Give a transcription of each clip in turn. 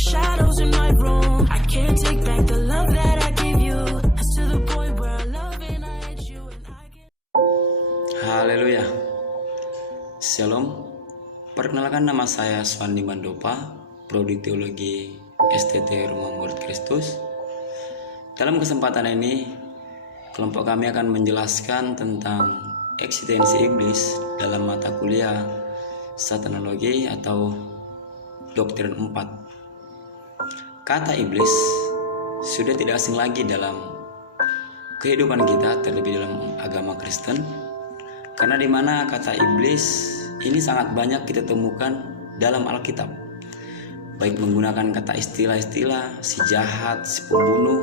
shadows in my room. I can't take back the love that I gave you. I still the boy where I love and I hate you and I can't. Haleluya. Shalom. Perkenalkan, nama saya Swandi Mandopa, Prodi Teologi STT Rumah Murid Kristus. Dalam kesempatan ini, kelompok kami akan menjelaskan tentang eksistensi iblis dalam mata kuliah Satanologi atau Doktrin 4. Kata iblis sudah tidak asing lagi dalam kehidupan kita, terlebih dalam agama Kristen, karena di mana kata iblis ini sangat banyak kita temukan dalam Alkitab, baik menggunakan kata istilah-istilah si jahat, si pembunuh,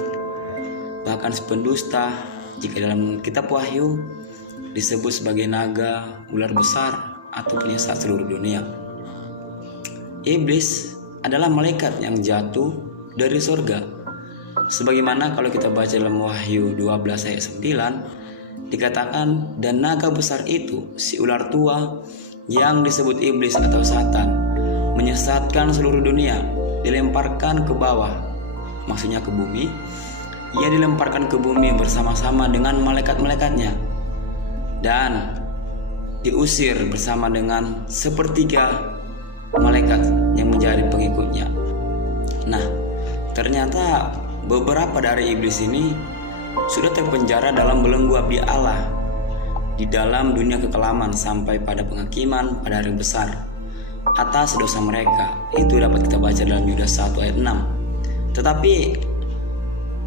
bahkan si pendusta. Jika dalam kitab Wahyu disebut sebagai naga, ular besar, atau penyesat seluruh dunia. Iblis adalah malaikat yang jatuh dari surga. Sebagaimana kalau kita baca dalam Wahyu 12 ayat 9, dikatakan, dan naga besar itu, si ular tua yang disebut iblis atau Satan, menyesatkan seluruh dunia, dilemparkan ke bawah, maksudnya ke bumi. Ia dilemparkan ke bumi bersama-sama dengan malaikat-malaikatnya dan diusir bersama dengan sepertiga malaikat yang menjadi pengikutnya. Nah, ternyata beberapa dari iblis ini sudah terpenjara dalam belenggu api Allah di dalam dunia kekelaman sampai pada penghakiman pada hari besar atas dosa mereka. Itu dapat kita baca dalam Yudas 1 ayat 6. Tetapi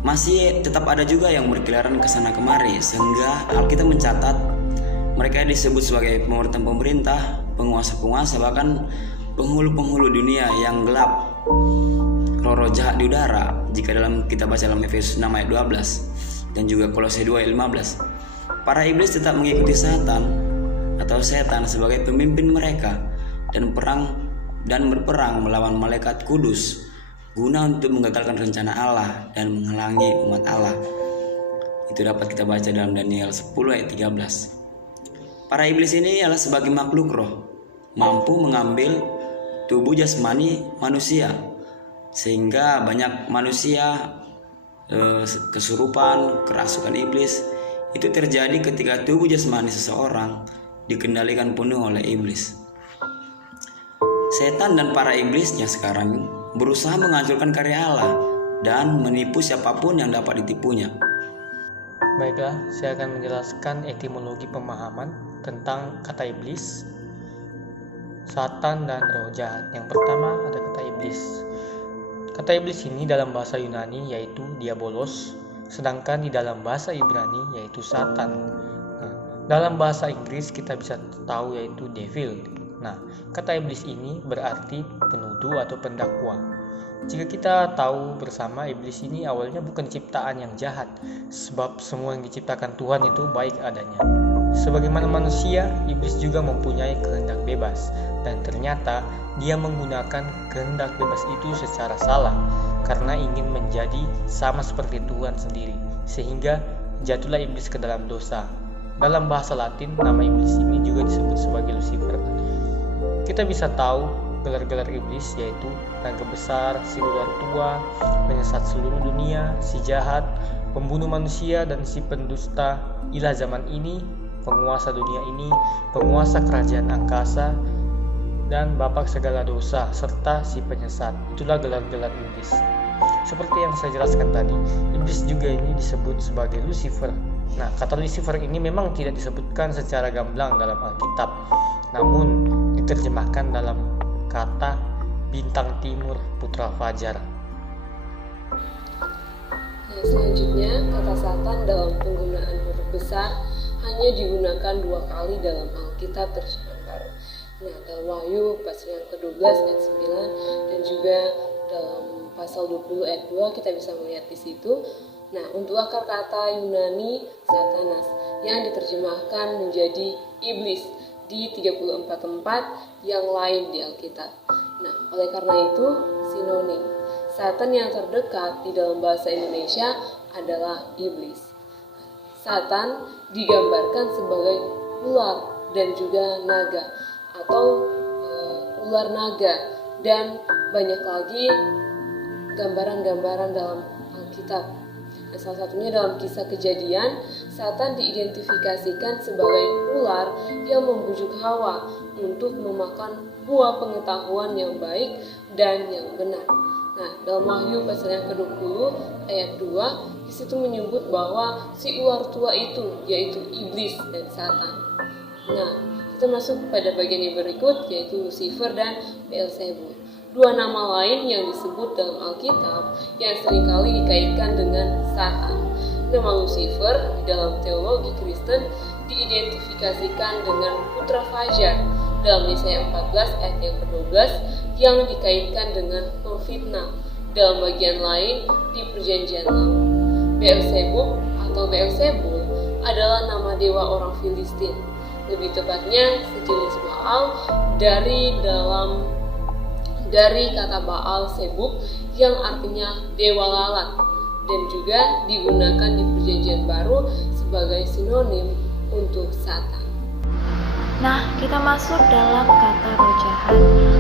masih tetap ada juga yang berkeliaran ke sana kemari, sehingga Alkitab mencatat mereka disebut sebagai pemerintah, penguasa-penguasa, bahkan penghulu-penghulu dunia yang gelap, roh-roh jahat di udara. Jika dalam kita baca dalam Efesus 6 ayat 12 dan juga Kolose 2 ayat 15, para iblis tetap mengikuti Satan atau setan sebagai pemimpin mereka dan berperang melawan malaikat kudus guna untuk menggagalkan rencana Allah dan menghalangi umat Allah. Itu dapat kita baca dalam Daniel 10 ayat 13. Para iblis ini adalah sebagai makhluk roh, mampu mengambil tubuh jasmani manusia, sehingga banyak manusia kesurupan, kerasukan iblis itu terjadi ketika tubuh jasmani seseorang dikendalikan penuh oleh iblis. Setan dan para iblisnya sekarang berusaha menghancurkan karya Allah dan menipu siapapun yang dapat ditipunya. Baiklah, saya akan menjelaskan etimologi pemahaman tentang kata iblis, Satan, dan roh jahat. Yang pertama ada kata iblis. Kata iblis ini dalam bahasa Yunani yaitu diabolos, sedangkan di dalam bahasa Ibrani yaitu Satan. Nah, dalam bahasa Inggris kita bisa tahu yaitu devil. Nah, kata iblis ini berarti penuduh atau pendakwa. Jika kita tahu bersama, iblis ini awalnya bukan ciptaan yang jahat, sebab semua yang diciptakan Tuhan itu baik adanya. Sebagaimana manusia, iblis juga mempunyai kehendak bebas, dan ternyata dia menggunakan kehendak bebas itu secara salah, karena ingin menjadi sama seperti Tuhan sendiri, sehingga jatuhlah iblis ke dalam dosa. Dalam bahasa Latin, nama iblis ini juga disebut sebagai Lucifer. Kita bisa tahu gelar-gelar iblis yaitu naga besar, si ular tua, penyesat seluruh dunia, si jahat, pembunuh manusia, dan si pendusta, ilah zaman ini, penguasa dunia ini, penguasa kerajaan angkasa, dan bapak segala dosa, serta si penyesat. Itulah gelar-gelar iblis. Seperti yang saya jelaskan tadi, iblis juga ini disebut sebagai Lucifer. Nah, kata Lucifer ini memang tidak disebutkan secara gamblang dalam Alkitab, namun diterjemahkan dalam kata bintang timur putra fajar. Nah, selanjutnya kata Satan dalam penggunaan huruf besar hanya digunakan 2 kali dalam Alkitab terjemahan baru. Nah, dalam Wahyu pasal yang ke-12 ayat 9 dan juga dalam pasal 20 ayat 2 kita bisa melihat di situ. Nah, untuk akar kata Yunani Satanas yang diterjemahkan menjadi iblis di 34 tempat yang lain di Alkitab. Nah, oleh karena itu sinonim Satan yang terdekat di dalam bahasa Indonesia adalah iblis. Satan digambarkan sebagai ular dan juga naga atau ular naga, dan banyak lagi gambaran-gambaran dalam Alkitab. Nah, salah satunya dalam kisah Kejadian, Satan diidentifikasikan sebagai ular yang membujuk Hawa untuk memakan buah pengetahuan yang baik dan yang benar. Nah, dalam Wahyu pasal yang ke-20 ayat 2, di situ menyebut bahwa si ular tua itu yaitu iblis dan Satan. Nah, kita masuk pada bagian yang berikut, yaitu Lucifer dan Beelzebul. Dua nama lain yang disebut dalam Alkitab yang seringkali dikaitkan dengan Satan. Nama Lucifer di dalam teologi Kristen diidentifikasikan dengan putra fajar dalam Yesaya 14 ayat yang ke-12 yang dikaitkan dengan pemfitnah dalam bagian lain di Perjanjian Lama. Beelzebul adalah nama dewa orang Filistin, lebih tepatnya sejenis Baal dari kata Baal Sebub yang artinya dewa lalat, dan juga digunakan di Perjanjian Baru sebagai sinonim untuk Satan. Nah, kita masuk dalam kata roh jahat.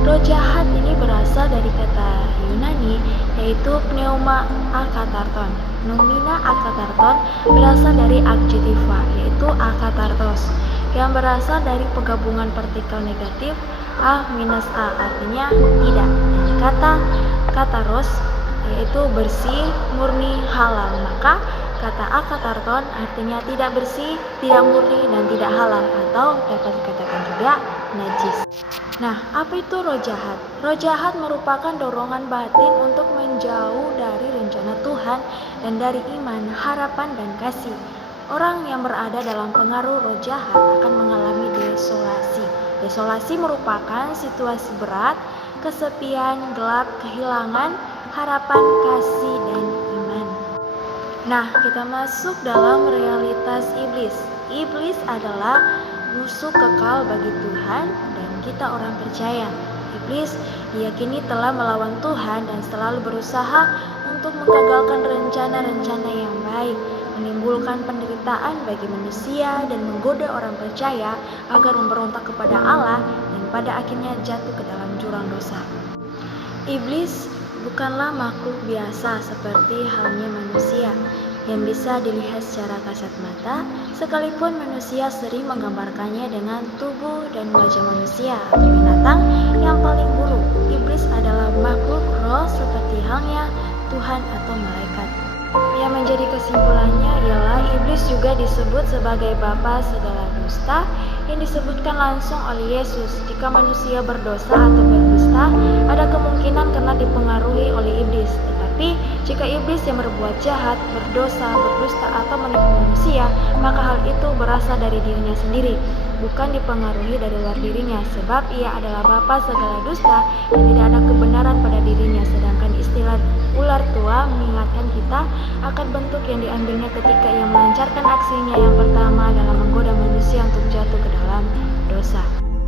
Roh jahat ini berasal dari kata Yunani, yaitu pneuma akatarton. Pneumina akatarton berasal dari adjektiva, yaitu akatartos, yang berasal dari penggabungan partikel negatif a minus a, artinya tidak. Dan kata ros yaitu bersih, murni, halal. Maka kata akatarton artinya tidak bersih, tidak murni, dan tidak halal, atau dapat dikatakan juga najis. Nah, apa itu roh jahat? Roh jahat merupakan dorongan batin untuk menjauh dari rencana Tuhan dan dari iman, harapan, dan kasih. Orang yang berada dalam pengaruh roh jahat akan mengalami desolasi. Desolasi merupakan situasi berat, kesepian, gelap, kehilangan, harapan, kasih, dan iman. Nah, kita masuk dalam realitas iblis. Iblis adalah musuh kekal bagi Tuhan dan kita orang percaya. Iblis diyakini telah melawan Tuhan dan selalu berusaha untuk menggagalkan rencana-rencana yang baik, menimbulkan penderitaan bagi manusia dan menggoda orang percaya agar memberontak kepada Allah dan pada akhirnya jatuh ke dalam jurang dosa. Iblis bukanlah makhluk biasa seperti halnya manusia yang bisa dilihat secara kasat mata, sekalipun manusia sering menggambarkannya dengan tubuh dan wajah manusia atau binatang yang paling buruk. Iblis adalah makhluk roh seperti halnya Tuhan atau malaikat. Yang menjadi kesimpulannya ialah iblis juga disebut sebagai bapa segala dusta yang disebutkan langsung oleh Yesus. Jika manusia berdosa atau berdusta, ada kemungkinan karena dipengaruhi oleh iblis. Tetapi jika iblis yang berbuat jahat, berdosa, berdusta atau menipu manusia, maka hal itu berasal dari dirinya sendiri, bukan dipengaruhi dari luar dirinya, sebab ia adalah bapa segala dusta dan tidak ada kebenaran pada dirinya. Sedangkan istilah ular tua mengingatkan kita akan bentuk yang diambilnya ketika ia melancarkan aksinya yang pertama dalam menggoda manusia untuk jatuh ke dalam dosa.